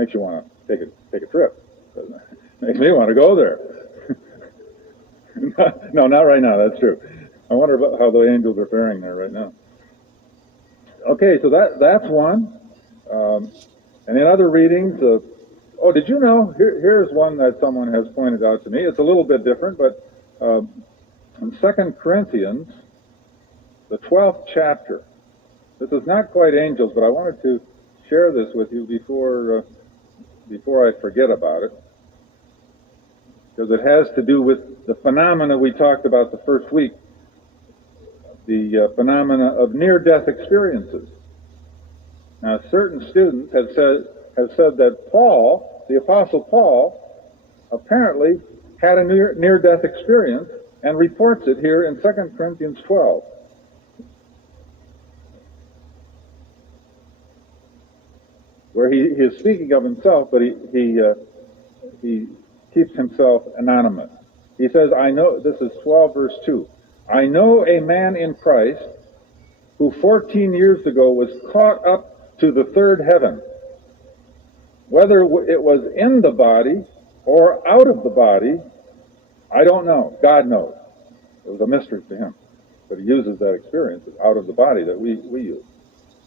Makes you want to take a trip. Makes me want to go there. No, not right now. That's true. I wonder about how the angels are faring there right now. Okay, so that's one. And in other readings, did you know? Here's one that someone has pointed out to me. It's a little bit different, but in 2 Corinthians, the 12th chapter. This is not quite angels, but I wanted to share this with you before I forget about it, because it has to do with the phenomena we talked about the first week, the phenomena of near-death experiences. Now, certain students have said that Paul, the Apostle Paul, apparently had a near-death experience and reports it here in 2 Corinthians 12. Where he is speaking of himself, but he keeps himself anonymous. He says, I know, this is 12 verse 2, I know a man in Christ who 14 years ago was caught up to the third heaven. Whether it was in the body or out of the body, I don't know. God knows. It was a mystery to him. But he uses that experience out of the body that we use.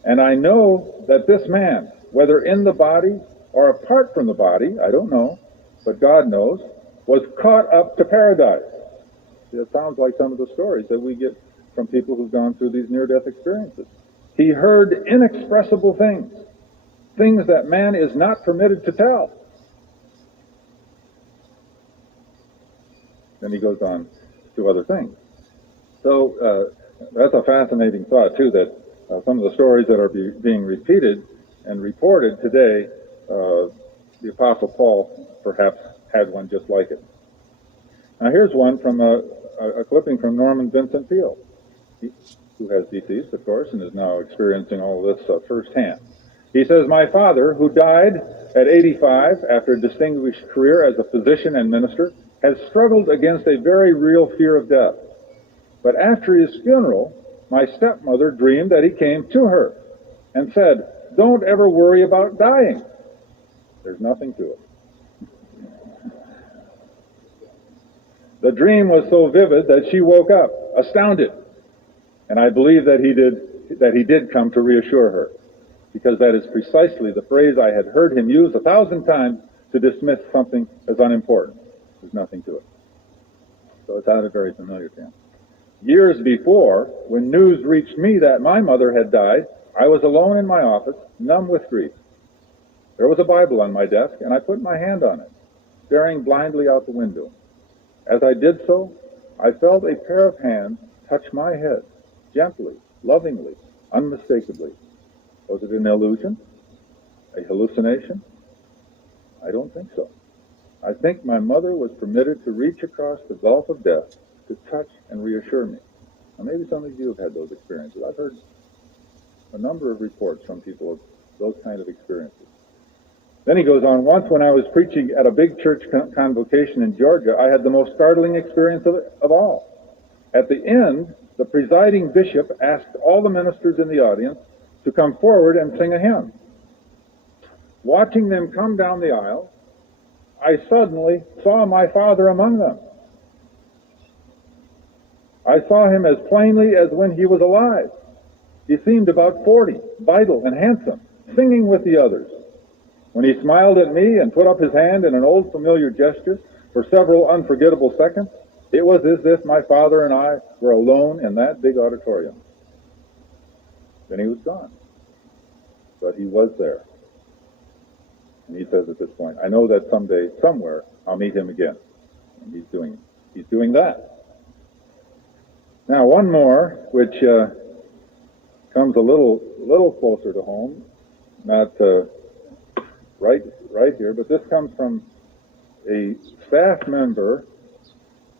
And I know that this man, whether in the body or apart from the body, I don't know, but God knows, was caught up to paradise. See, it sounds like some of the stories that we get from people who've gone through these near-death experiences. He heard inexpressible things, things that man is not permitted to tell. Then he goes on to other things. So that's a fascinating thought, too, that some of the stories that are being repeated and reported today, the Apostle Paul perhaps had one just like it. Now here's one from a clipping from Norman Vincent Peale, who has deceased, of course, and is now experiencing all of this firsthand. He says, my father, who died at 85 after a distinguished career as a physician and minister, has struggled against a very real fear of death. But after his funeral, my stepmother dreamed that he came to her and said, don't ever worry about dying. There's nothing to it. The dream was so vivid that she woke up, astounded. And I believe that he did come to reassure her, because that is precisely the phrase I had heard him use 1,000 times to dismiss something as unimportant. There's nothing to it. So it sounded very familiar to him. Years before, when news reached me that my mother had died, I was alone in my office, numb with grief. There was a Bible on my desk, and I put my hand on it, staring blindly out the window. As I did so, I felt a pair of hands touch my head, gently, lovingly, unmistakably. Was it an illusion? A hallucination? I don't think so. I think my mother was permitted to reach across the gulf of death to touch and reassure me. Now, maybe some of you have had those experiences. I've heard a number of reports from people of those kind of experiences. Then he goes on, once when I was preaching at a big church convocation in Georgia, I had the most startling experience of all. At the end, the presiding bishop asked all the ministers in the audience to come forward and sing a hymn. Watching them come down the aisle, I suddenly saw my father among them. I saw him as plainly as when he was alive. He seemed about 40, vital and handsome, singing with the others. When he smiled at me and put up his hand in an old familiar gesture for several unforgettable seconds, it was as if my father and I were alone in that big auditorium. Then he was gone. But he was there. And he says at this point, I know that someday, somewhere, I'll meet him again. And he's doing that. Now, one more, which comes a little closer to home, not right here, but this comes from a staff member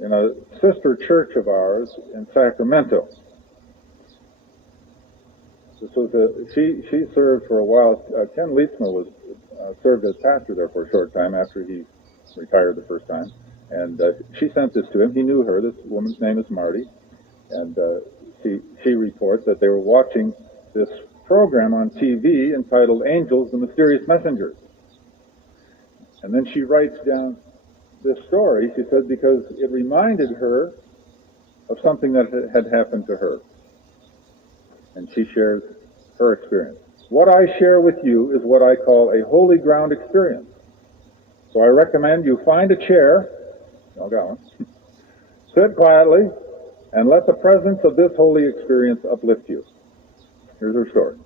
in a sister church of ours in Sacramento. This was she served for a while. Ken Lietzma served as pastor there for a short time after he retired the first time, and she sent this to him. He knew her. This woman's name is Marty, and she reports that they were watching this program on TV entitled Angels, the Mysterious Messengers. And then she writes down this story, she said, because it reminded her of something that had happened to her. And she shares her experience. What I share with you is what I call a holy ground experience. So I recommend you find a chair, y'all got one, sit quietly, and let the presence of this holy experience uplift you. Here's her story.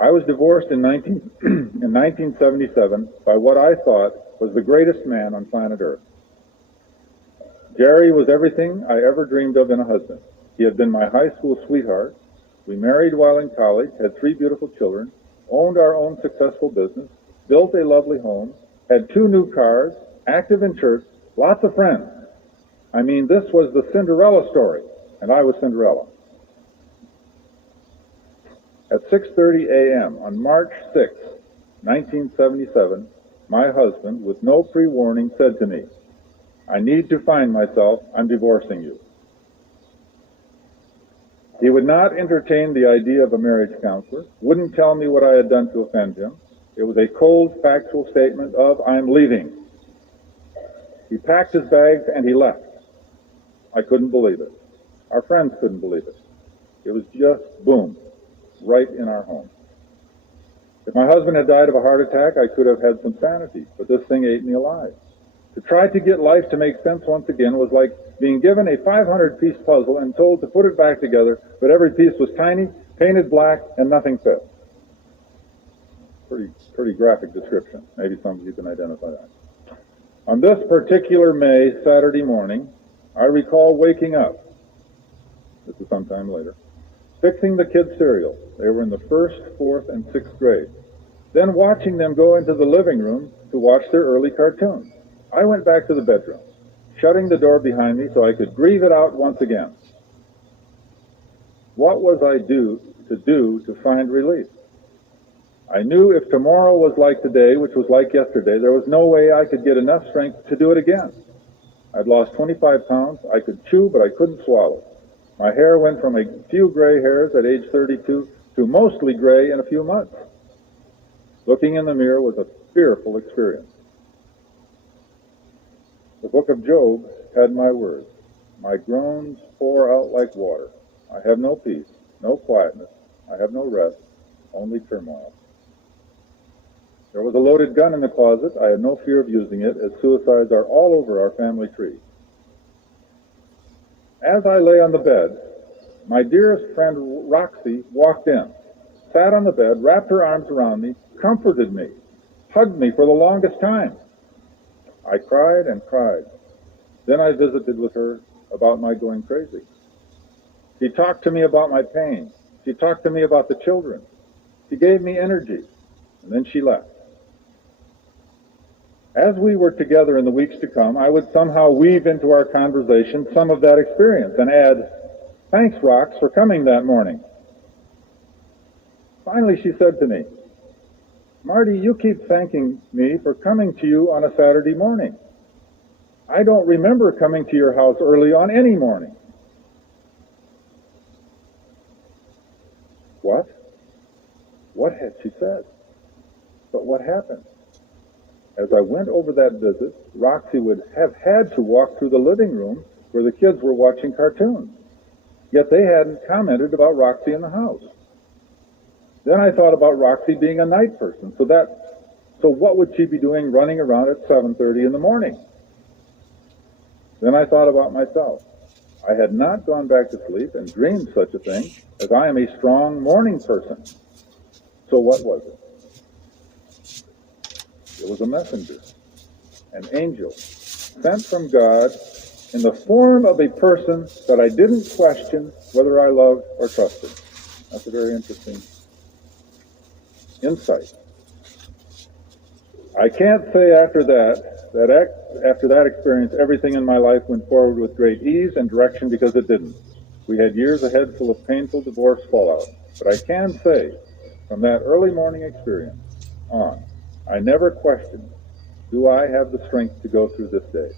I was divorced in 1977 by what I thought was the greatest man on planet Earth. Jerry was everything I ever dreamed of in a husband. He had been my high school sweetheart. We married while in college, had 3 beautiful children, owned our own successful business, built a lovely home, had 2 new cars, active in church, lots of friends. I mean, this was the Cinderella story, and I was Cinderella. At 6:30 a.m. on March 6, 1977, my husband, with no pre-warning, said to me, "I need to find myself. I'm divorcing you." He would not entertain the idea of a marriage counselor, wouldn't tell me what I had done to offend him. It was a cold, factual statement of, "I'm leaving." He packed his bags and he left. I couldn't believe it. Our friends couldn't believe it. It was just boom, right in our home. If my husband had died of a heart attack, I could have had some sanity, but this thing ate me alive. To try to get life to make sense once again was like being given a 500-piece puzzle and told to put it back together, but every piece was tiny, painted black, and nothing fit. Pretty graphic description. Maybe some of you can identify that. On this particular May Saturday morning, I recall waking up, this is sometime later, fixing the kids' cereal. They were in the 1st, 4th, and 6th grade. Then watching them go into the living room to watch their early cartoons. I went back to the bedroom, shutting the door behind me so I could breathe it out once again. What was I to do to find relief? I knew if tomorrow was like today, which was like yesterday, there was no way I could get enough strength to do it again. I'd lost 25 pounds. I could chew, but I couldn't swallow. My hair went from a few gray hairs at age 32 to mostly gray in a few months. Looking in the mirror was a fearful experience. The book of Job had my words. My groans pour out like water. I have no peace, no quietness. I have no rest, only turmoil. There was a loaded gun in the closet. I had no fear of using it, as suicides are all over our family tree. As I lay on the bed, my dearest friend Roxy walked in, sat on the bed, wrapped her arms around me, comforted me, hugged me for the longest time. I cried and cried. Then I visited with her about my going crazy. She talked to me about my pain. She talked to me about the children. She gave me energy, and then she left. As we were together in the weeks to come, I would somehow weave into our conversation some of that experience and add, "Thanks, Rox, for coming that morning." Finally, she said to me, "Marty, you keep thanking me for coming to you on a Saturday morning. I don't remember coming to your house early on any morning." What? What had she said? But what happened? As I went over that visit, Roxy would have had to walk through the living room where the kids were watching cartoons. Yet they hadn't commented about Roxy in the house. Then I thought about Roxy being a night person, so what would she be doing running around at 7:30 in the morning? Then I thought about myself. I had not gone back to sleep and dreamed such a thing, as I am a strong morning person. So what was it? It was a messenger, an angel, sent from God in the form of a person that I didn't question whether I loved or trusted. That's a very interesting insight. I can't say after that experience, everything in my life went forward with great ease and direction, because it didn't. We had years ahead full of painful divorce fallout. But I can say, from that early morning experience on, I never questioned, do I have the strength to go through this day?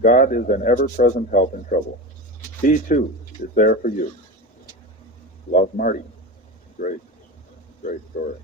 God is an ever-present help in trouble. He, too, is there for you. Love, Marty. Great story.